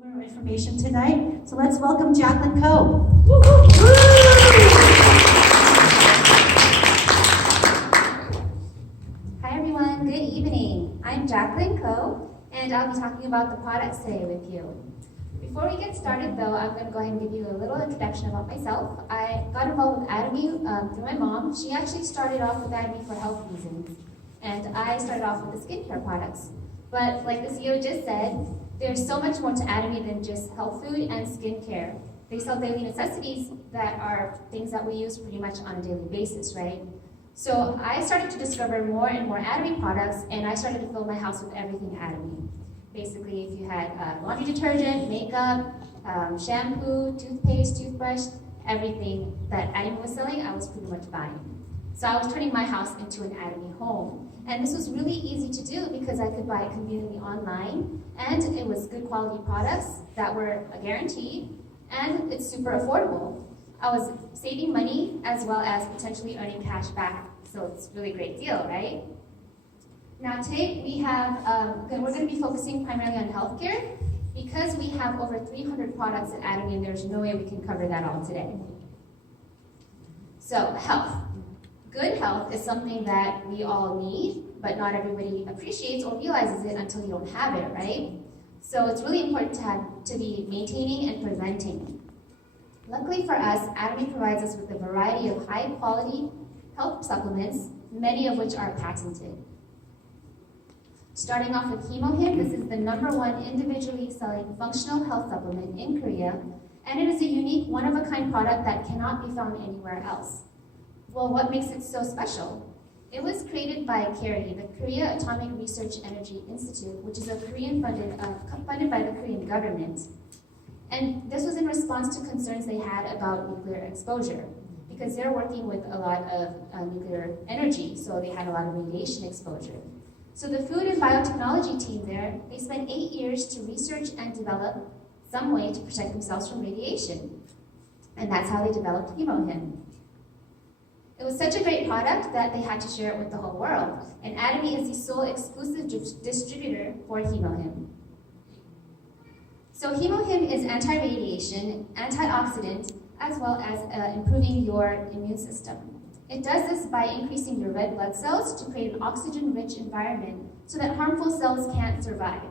More information tonight. So let's welcome Jacqueline Coe. Hi everyone, good evening. I'm Jacqueline Coe, and I'll be talking about the products today with you. Before we get started though, I'm going to go ahead and give you a little introduction about myself. I got involved with Atomy through my mom. She actually started off with Atomy for health reasons, and I started off with the skincare products. But like the CEO just said, there's so much more to Atomy than just health food and skincare. They sell daily necessities that are things that we use pretty much on a daily basis, right? So I started to discover more and more Atomy products, and I started to fill my house with everything Atomy. Basically, if you had laundry detergent, makeup, shampoo, toothpaste, toothbrush, everything that Atomy was selling, I was pretty much buying. So I was turning my house into an Atomy home. And this was really easy to do because I could buy it conveniently online, and it was good quality products that were guaranteed, and it's super affordable. I was saving money as well as potentially earning cash back, so it's a really great deal, right? Now today we're going to be focusing primarily on healthcare because we have over 300 products at Atomy, and there's no way we can cover that all today. So health. Good health is something that we all need, but not everybody appreciates or realizes it until you don't have it, right? So it's really important to be maintaining and preventing. Luckily for us, Atomy provides us with a variety of high-quality health supplements, many of which are patented. Starting off with HemoHim, this is the #1 individually selling functional health supplement in Korea, and it is a unique, one-of-a-kind product that cannot be found anywhere else. Well, what makes it so special? It was created by KARI, the Korea Atomic Research Energy Institute, which is a funded by the Korean government. And this was in response to concerns they had about nuclear exposure, because they're working with a lot of nuclear energy, so they had a lot of radiation exposure. So the food and biotechnology team there, they spent 8 years to research and develop some way to protect themselves from radiation. And that's how they developed HemoHim. It was such a great product that they had to share it with the whole world, and Atomy is the sole exclusive distributor for HemoHim. So HemoHim is anti-radiation, antioxidant, as well as improving your immune system. It does this by increasing your red blood cells to create an oxygen-rich environment so that harmful cells can't survive.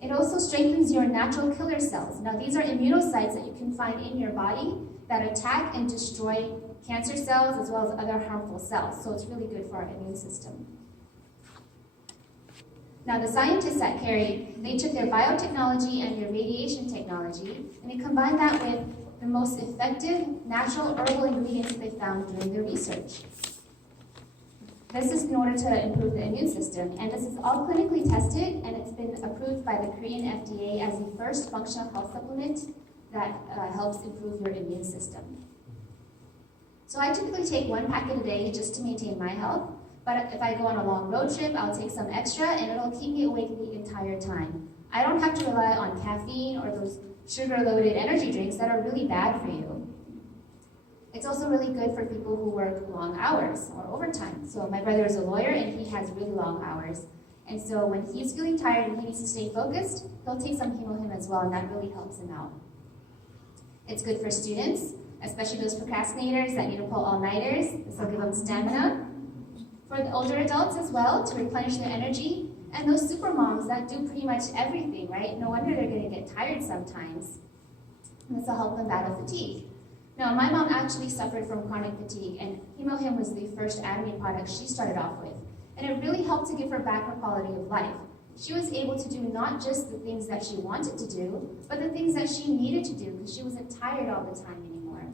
It also strengthens your natural killer cells. Now these are immunocytes that you can find in your body that attack and destroy cancer cells as well as other harmful cells. So it's really good for our immune system. Now the scientists at KARI, they took their biotechnology and their radiation technology, and they combined that with the most effective natural herbal ingredients that they found during their research. This is in order to improve the immune system, and this is all clinically tested, and it's been approved by the Korean FDA as the first functional health supplement that helps improve your immune system. So I typically take 1 packet a day just to maintain my health, but if I go on a long road trip, I'll take some extra, and it'll keep me awake the entire time. I don't have to rely on caffeine or those sugar-loaded energy drinks that are really bad for you. It's also really good for people who work long hours or overtime. So my brother is a lawyer, and he has really long hours. And so when he's feeling tired and he needs to stay focused, he'll take some HemoHim as well, and that really helps him out. It's good for students, especially those procrastinators that need to pull all-nighters. This will give them stamina. For the older adults as well, to replenish their energy. And those super moms that do pretty much everything, right? No wonder they're going to get tired sometimes. And this will help them battle fatigue. Now, my mom actually suffered from chronic fatigue, and HemoHim was the first Atomy product she started off with. And it really helped to give her back her quality of life. She was able to do not just the things that she wanted to do, but the things that she needed to do because she wasn't tired all the time anymore.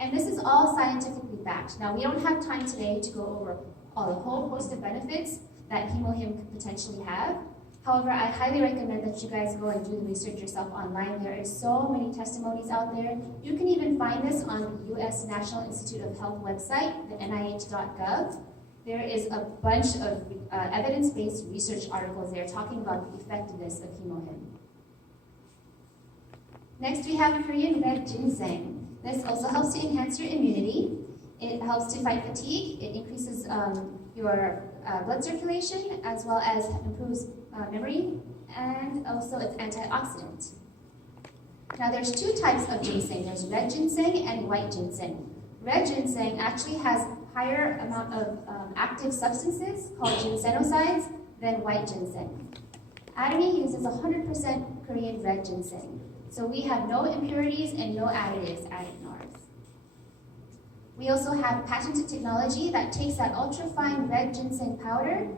And this is all scientifically backed. Now, we don't have time today to go over a whole host of benefits that HemoHim could potentially have. However, I highly recommend that you guys go and do the research yourself online. There is so many testimonies out there. You can even find this on the U.S. National Institute of Health website, the NIH.gov. There is a bunch of evidence-based research articles there talking about the effectiveness of HemoHim. Next, we have Korean red ginseng. This also helps to enhance your immunity. It helps to fight fatigue. It increases your blood circulation, as well as improves memory and also it's antioxidant. Now there's two types of ginseng. There's red ginseng and white ginseng. Red ginseng actually has higher amount of active substances called ginsenosides than white ginseng. Atomy uses 100% Korean red ginseng. So we have no impurities and no additives added in ours. We also have patented technology that takes that ultra-fine red ginseng powder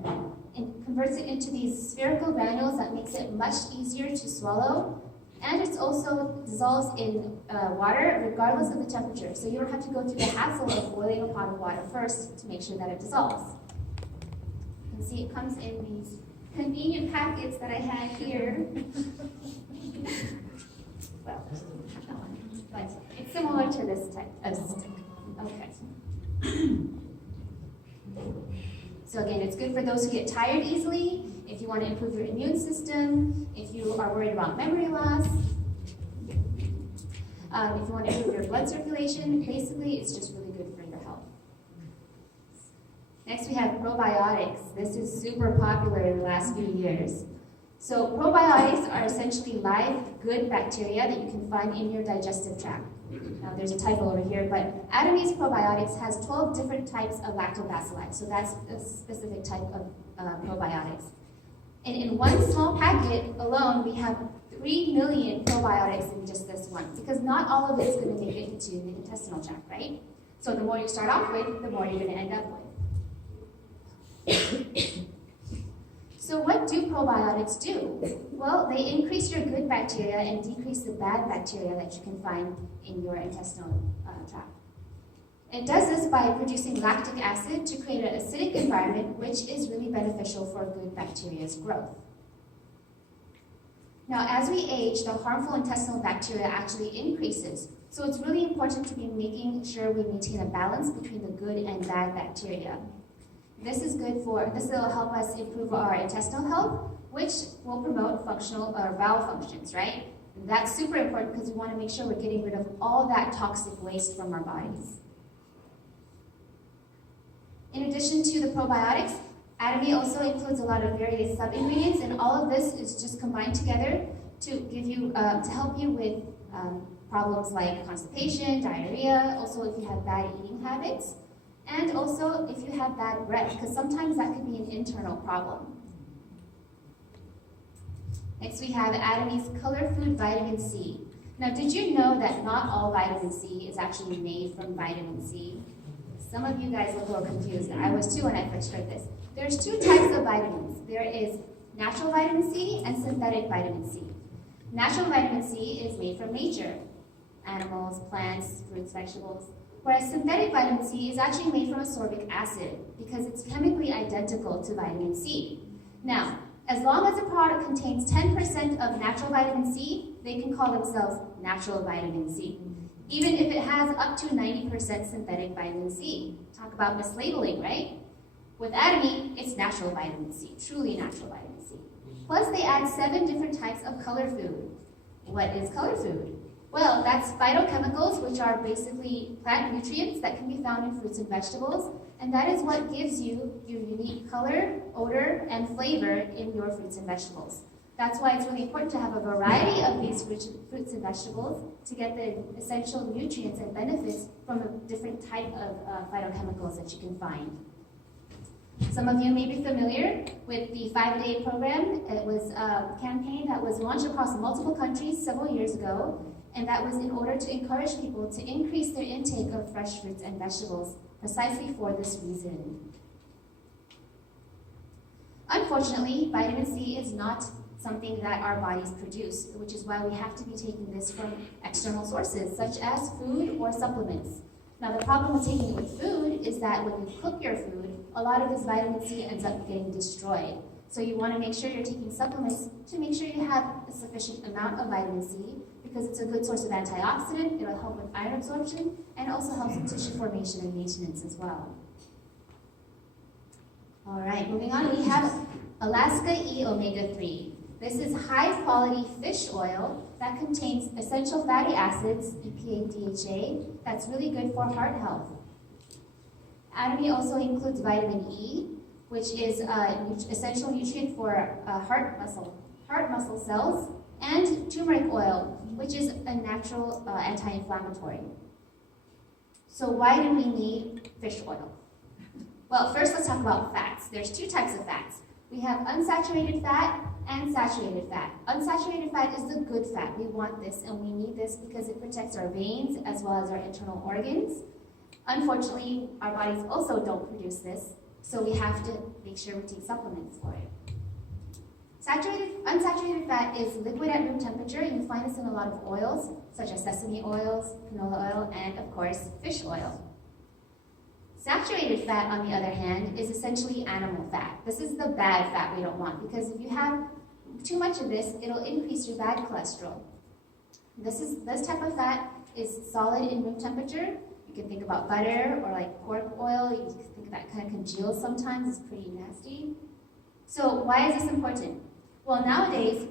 and converts it into these spherical granules that makes it much easier to swallow. And it also dissolves in water regardless of the temperature. So you don't have to go through the hassle of boiling a pot of water first to make sure that it dissolves. You can see it comes in these convenient packets that I had here. Well, but it's similar to this type of stick. Okay. So again, it's good for those who get tired easily, if you want to improve your immune system, if you are worried about memory loss, if you want to improve your blood circulation. Basically, it's just really good for your health. Next, we have probiotics. This is super popular in the last few years. So probiotics are essentially live, good bacteria that you can find in your digestive tract. Now, there's a typo over here, but Atomy's probiotics has 12 different types of lactobacilli. So that's a specific type of probiotics. And in one small packet alone, we have 3 million probiotics in just this one, because not all of it is going to make it into the intestinal tract, right? So the more you start off with, the more you're going to end up with. So what do probiotics do? Well, they increase your good bacteria and decrease the bad bacteria that you can find in your intestinal tract. It does this by producing lactic acid to create an acidic environment, which is really beneficial for good bacteria's growth. Now, as we age, the harmful intestinal bacteria actually increases. So it's really important to be making sure we maintain a balance between the good and bad bacteria. This will help us improve our intestinal health, which will promote functional bowel functions, right? And that's super important because we want to make sure we're getting rid of all that toxic waste from our bodies. In addition to the probiotics, Atomy also includes a lot of various sub-ingredients, and all of this is just combined together to give you, to help you with problems like constipation, diarrhea, also if you have bad eating habits, and also if you have bad breath, because sometimes that could be an internal problem. Next, we have Atomy's Color Food Vitamin C. Now, did you know that not all vitamin C is actually made from vitamin C? Some of you guys look a little confused. I was too when I first heard this. There's two types of vitamins. There is natural vitamin C and synthetic vitamin C. Natural vitamin C is made from nature, animals, plants, fruits, vegetables. Whereas synthetic vitamin C is actually made from ascorbic acid because it's chemically identical to vitamin C. Now, as long as a product contains 10% of natural vitamin C, they can call themselves natural vitamin C, even if it has up to 90% synthetic vitamin C. Talk about mislabeling, right? With Atomy, it's natural vitamin C, truly natural vitamin C. Plus, they add 7 different types of color food. What is color food? Well, that's phytochemicals, which are basically plant nutrients that can be found in fruits and vegetables, and that is what gives you your unique color, odor, and flavor in your fruits and vegetables. That's why it's really important to have a variety of these fruits and vegetables to get the essential nutrients and benefits from a different type of phytochemicals that you can find. Some of you may be familiar with the 5-a-day program. It was a campaign that was launched across multiple countries several years ago, and that was in order to encourage people to increase their intake of fresh fruits and vegetables, precisely for this reason. Unfortunately, vitamin C is not something that our bodies produce, which is why we have to be taking this from external sources, such as food or supplements. Now, the problem with taking it with food is that when you cook your food, a lot of this vitamin C ends up getting destroyed. So you want to make sure you're taking supplements to make sure you have a sufficient amount of vitamin C, because it's a good source of antioxidant, it'll help with iron absorption, and also helps with tissue formation and maintenance as well. All right, moving on, we have Alaska E Omega-3. This is high-quality fish oil that contains essential fatty acids, EPA, DHA, that's really good for heart health. Atomy also includes vitamin E, which is an essential nutrient for heart heart muscle cells, and turmeric oil, which is a natural anti-inflammatory. So why do we need fish oil? Well, first let's talk about fats. There's two types of fats. We have unsaturated fat and saturated fat. Unsaturated fat is the good fat. We want this and we need this because it protects our veins as well as our internal organs. Unfortunately, our bodies also don't produce this, so we have to make sure we take supplements for it. Unsaturated fat is liquid at room temperature, and you find this in a lot of oils, such as sesame oils, canola oil, and of course, fish oil. Saturated fat, on the other hand, is essentially animal fat. This is the bad fat we don't want, because if you have too much of this, it'll increase your bad cholesterol. This type of fat is solid in room temperature. You can think about butter or like pork oil. You can think that kind of congeals sometimes. It's pretty nasty. So why is this important? Well, nowadays,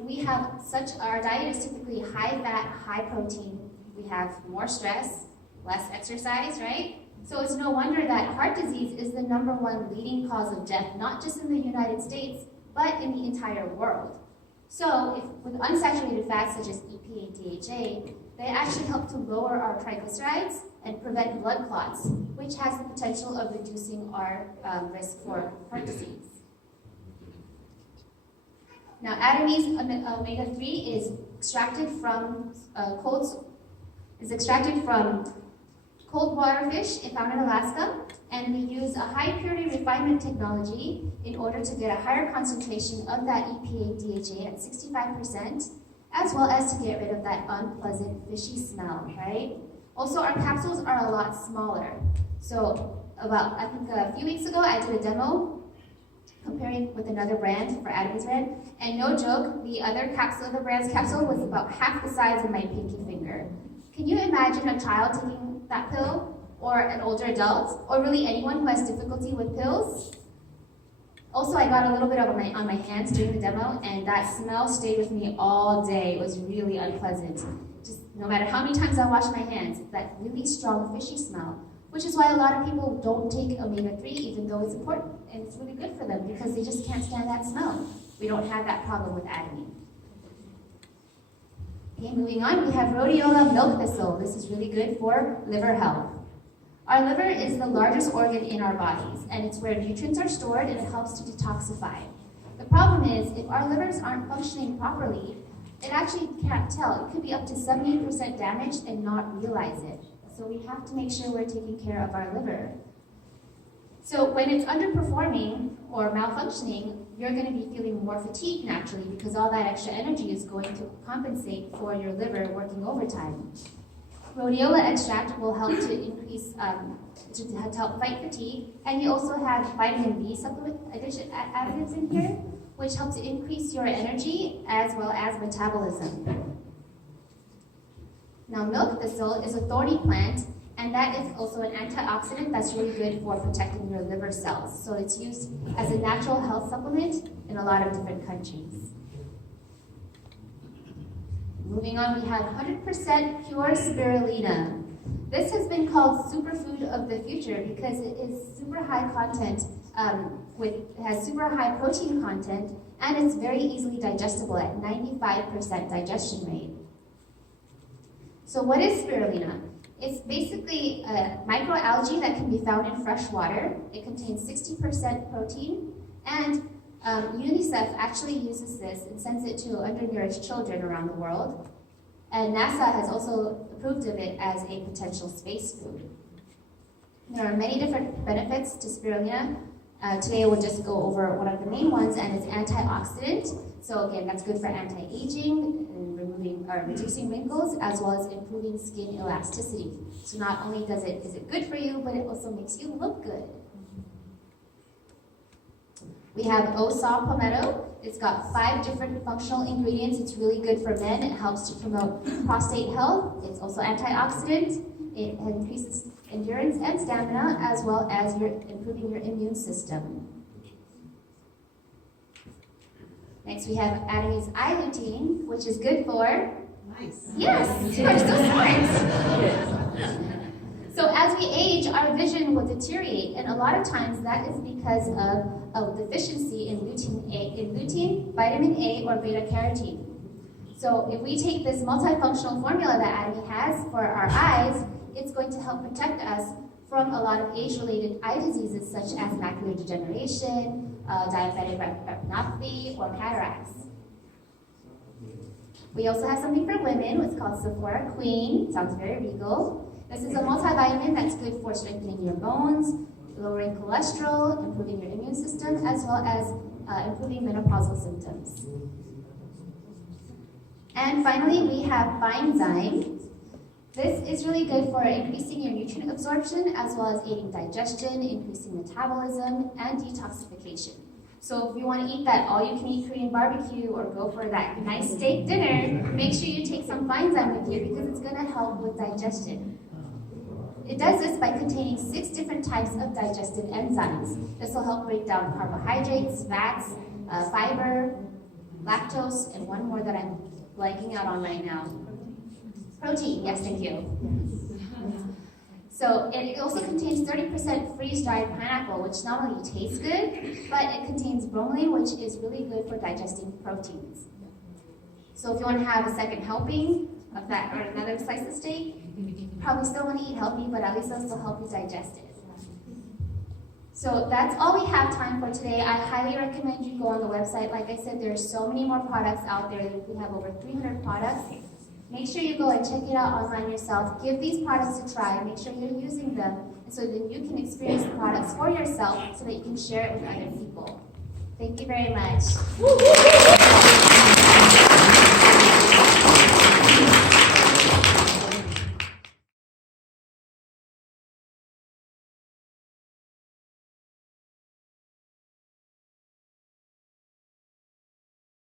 our diet is typically high fat, high protein. We have more stress, less exercise, right? So it's no wonder that heart disease is the #1 leading cause of death, not just in the United States, but in the entire world. So with unsaturated fats such as EPA and DHA, they actually help to lower our triglycerides and prevent blood clots, which has the potential of reducing our risk for heart disease. Now, Adamese omega-3 is extracted from cold water fish found in Alaska, and we use a high purity refinement technology in order to get a higher concentration of that EPA DHA at 65%, as well as to get rid of that unpleasant fishy smell, right? Also, our capsules are a lot smaller. So I think a few weeks ago, I did a demo comparing with another brand for Adamese Red, and no joke, the brand's capsule was about half the size of my pinky finger. Can you imagine a child taking that pill, or an older adult, or really anyone who has difficulty with pills? Also, I got a little bit on my hands during the demo, and that smell stayed with me all day. It was really unpleasant. Just no matter how many times I wash my hands, that really strong fishy smell, which is why a lot of people don't take omega-3, even though it's important and it's really good for them, because they just can't stand that smell. We don't have that problem with Adamine. Okay, moving on, we have rhodiola milk thistle. This is really good for liver health. Our liver is the largest organ in our bodies, and it's where nutrients are stored, and it helps to detoxify. The problem is, if our livers aren't functioning properly, it actually can't tell. It could be up to 70% damaged and not realize it. So we have to make sure we're taking care of our liver. So when it's underperforming or malfunctioning, you're going to be feeling more fatigue naturally, because all that extra energy is going to compensate for your liver working overtime. Rhodiola extract will help to increase, to help fight fatigue, and you also have vitamin B supplement additives in here, which help to increase your energy as well as metabolism. Now, milk thistle is a thorny plant, and that is also an antioxidant that's really good for protecting your liver cells. So it's used as a natural health supplement in a lot of different countries. Moving on, we have 100% pure spirulina. This has been called superfood of the future because it is super high content, it has super high protein content, and it's very easily digestible at 95% digestion rate. So what is spirulina? It's basically a microalgae that can be found in fresh water. It contains 60% protein, and UNICEF actually uses this and sends it to undernourished children around the world. And NASA has also approved of it as a potential space food. There are many different benefits to spirulina. Today we'll just go over one of the main ones, and it's antioxidant. So again, that's good for anti-aging and reducing wrinkles, as well as improving skin elasticity. So not only is it good for you, but it also makes you look good. We have O-Saw palmetto. It's got 5 different functional ingredients. It's really good for men. It helps to promote prostate health. It's also antioxidant. It increases endurance and stamina, as well as improving your immune system. Next, we have Adamese eye lutein, which is good for... Nice. Yes, you are so smart. So as we age, our vision will deteriorate, and a lot of times that is because of a deficiency in lutein, vitamin A, or beta carotene. So if we take this multifunctional formula that Addie has for our eyes, it's going to help protect us from a lot of age-related eye diseases such as macular degeneration, diabetic retinopathy, or cataracts. We also have something for women, what's called Sephora Queen. Sounds very regal. This is a multivitamin that's good for strengthening your bones, lowering cholesterol, improving your immune system, as well as improving menopausal symptoms. And finally, we have Finezyme. This is really good for increasing your nutrient absorption, as well as aiding digestion, increasing metabolism, and detoxification. So if you want to eat that all-you-can-eat Korean barbecue or go for that nice steak dinner, make sure you take some Finezyme with you because it's going to help with digestion. It does this by containing 6 different types of digestive enzymes. This will help break down carbohydrates, fats, fiber, lactose, and one more that I'm blanking out on right now. Protein, yes, thank you. So it also contains 30% freeze-dried pineapple, which not only tastes good, but it contains bromelain, which is really good for digesting proteins. So if you want to have a second helping of that or another slice of steak, you probably still want to eat healthy, but at least it'll still help you digest it. So that's all we have time for today. I highly recommend you go on the website. Like I said, there are so many more products out there. We have over 300 products. Make sure you go and check it out online yourself. Give these products a try. Make sure you're using them, and so that you can experience the products for yourself so that you can share it with other people. Thank you very much.